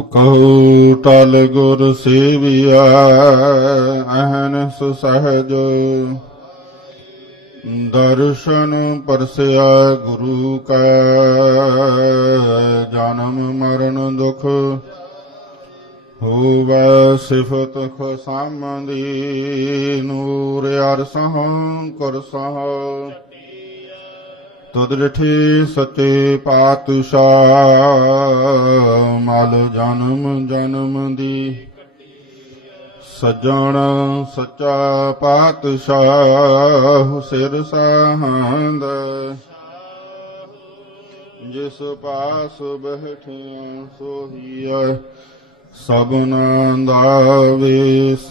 ਕਹੂ ਟਲ ਗੁਰ ਸੇਵਿਆ ਅਹਨਸ ਸਹਜ ਦਰਸ਼ਨ ਪਰਸਿਆ ਗੁਰੂ ਕਾ, ਜਨਮ ਮਰਨ ਦੁਖ ਹੋਵੈ ਸਿਫਤ ਖਸਾਮਦੀ, ਨੂਰ ਅਰਸਹ ਕਰਸਹ ਤੁਧ ਰਿਠੀ ਸੱਚੇ ਪਾਤਸ਼ਾਹ, ਮਲ ਜਨਮ ਜਨਮ ਦੀ। ਸਜਣ ਸੱਚਾ ਪਾਤਸ਼ਾਹ, ਸਿਰ ਸਾਹੰਦ। ਜਿਸ ਪਾਸ ਬਹਿਠਿਆ ਸੋਹੀਐ, ਸਭਨਾ ਦਾ ਵੇਸ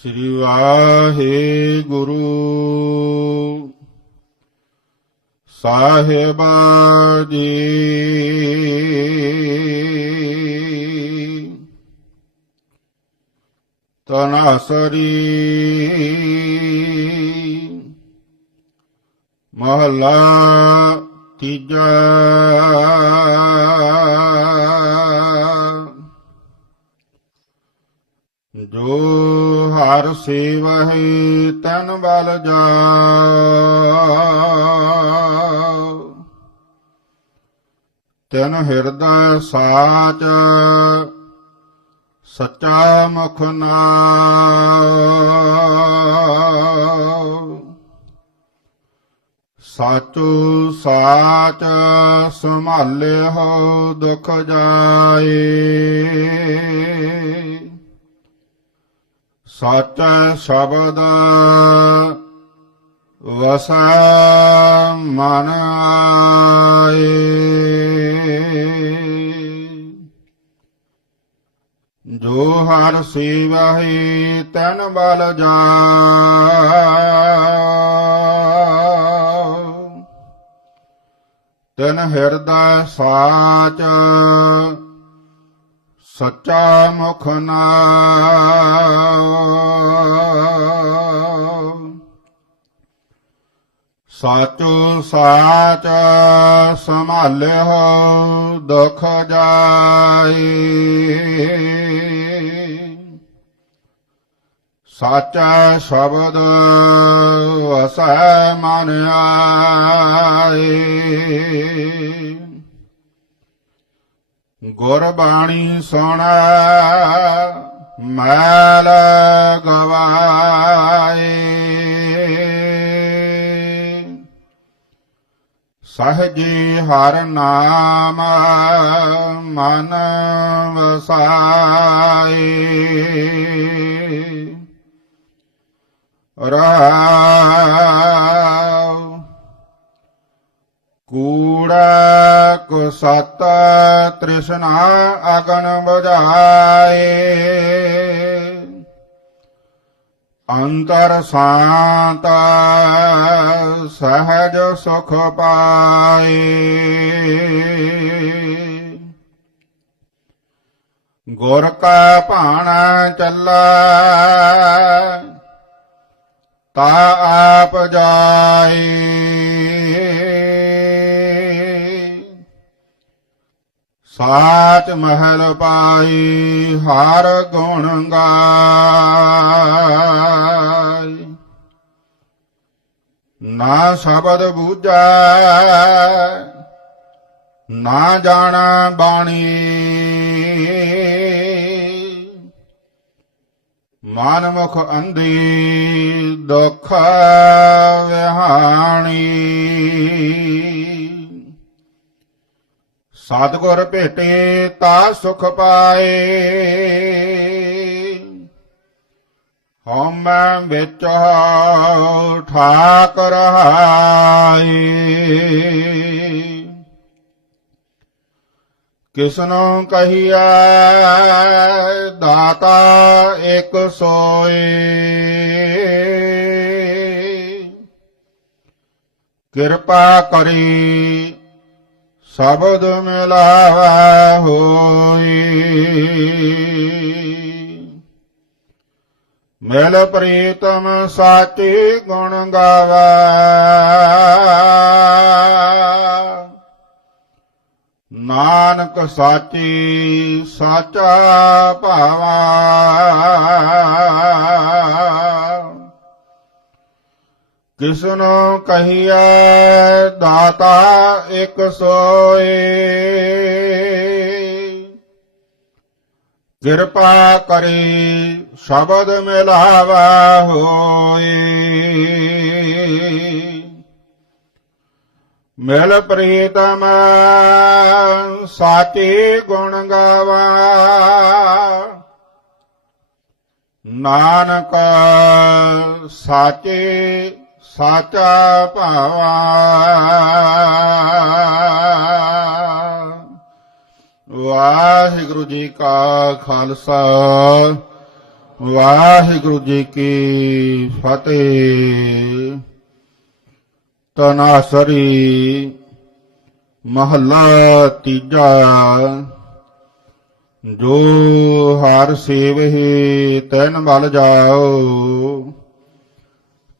ਸ੍ਰੀ ਵਾਹਿਗੁਰੂ। ਸਾਹਿਬਾ ਜੀ। ਤਨਾਸਰੀ। ਮਹਲਾ ਤੀਜਾ। ਜੋ ਹਰ ਸੇਵਹਿ ਤਨ ਬਲ ਜਾ ਤਨ ਹਿਰਦਾ ਸਾਚ, ਸੱਚਾ ਮੁਖ ਨਾਮ ਸਾਚੂ ਸਾਚ ਹੋ ਦੁਖ ਜਾਏ। ਸੱਚ ਸ਼ਬਦ ਵਸੈ ਮਨ ਆਏ। ਜੋ ਹਰ ਸੇਵਹਿ ਤਨ ਬਲ ਜਾ ਤਨ ਹਿਰਦਾ ਸਾਚ ਸੱਚਾ ਮੁਖ ਨਾ ਸਾਚੋ, ਸਾਚ ਸੰਭਾਲਿਓ ਦੁਖ ਜਾਏ। ਸਾਚਾ ਸ਼ਬਦ ਵਸੈ ਮਨ ਆਏ। ਗੁਰ ਬਾਣੀ ਸੁਣ, ਮੈਲ ਗਵਾ ਸਹਜੀ ਹਰ ਨਾਮ ਮਨ ਵਸਾਏ। ਰਹਾਉ ਕੂੜਾ ਕੋ ਸਤ ਤ੍ਰਿਸ਼ਨਾ ਅਗਨ ਬੁਝਾਏ ਅੰਤਰ ਸ਼ਾਂਤ ਸਹਜ ਸੁਖ ਪਾਏ। ਗੁਰ ਕਾ ਭਾਣਾ ਚੱਲਾ, ਤਾ ਆਪ ਜਾਏ। ਸਾਚ ਮਹਿਲ ਪਾਈ ਹਰ ਗੁਣ ਗਾ ਨਾ ਸ਼ਬਦ ਬੂਝੈ, ਨਾ ਜਾਣਾ ਬਾਣੀ। ਮਨ ਮੁਖ ਅੰਧੀ ਦੁਖ ਵਿਹਾਣੀ। ਸਤਿਗੁਰ ਭੇਟੇ ਤਾ ਸੁਖ ਪਾਏ। ਮੈਂ ਵਿੱਚ ਠਾਕ ਰਹਾਈ ਕਿਸਨੋ ਕਹੀਐ ਦਾਤਾ ਇੱਕ ਸੋਏ ਕਿਰਪਾ ਕਰੀ ਸ਼ਬਦ ਮਿਲਾਵਾ ਹੋਈ। ਮਿਲ ਪ੍ਰੀਤਮ ਸਾਚੀ ਗੁਣ ਗਾਵਾ। ਨਾਨਕ ਸਾਚੀ ਸਾਚਾ ਭਾਵਾ। ਕਿਸਨੋ ਕਹੀਐ ਦਾਤਾ ਇਕ ਸੋਏ। ਕਿਰਪਾ ਕਰੀ ਸ਼ਬਦ ਮਿਲਾਵਾ ਹੋਏ ਮਿਲ ਪ੍ਰੀਤਮ ਸਾਚੇ ਗੁਣ ਗਾਵਾ। ਨਾਨਕ ਸਾਚੇ ਸਾਚਾ ਭਾਵਾ। ਵਾਹਿਗੁਰੂ ਜੀ ਕਾ ਖਾਲਸਾ, ਵਾਹਿਗੁਰੂ ਜੀ ਕੀ ਫਤਿਹ। ਤਨਾਸਰੀ ਮਹੱਲਾ ਤੀਜਾ, ਜੋ ਹਰ ਸੇਵਹਿ ਤੈਨ ਬਲ ਜਾਓ,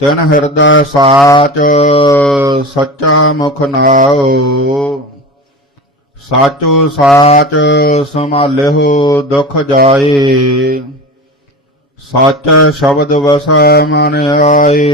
ਤੈਨ ਹਿਰਦਾ ਸਾਚ ਸੱਚਾ ਮੁਖ ਨਾਓ। ਸਾਚੋ ਸਾਚ ਸੰਭਾਲਿਓ ਦੁਖ ਜਾਏ ਸੱਚ ਸ਼ਬਦ ਵਸੈ ਮਨ ਆਏ।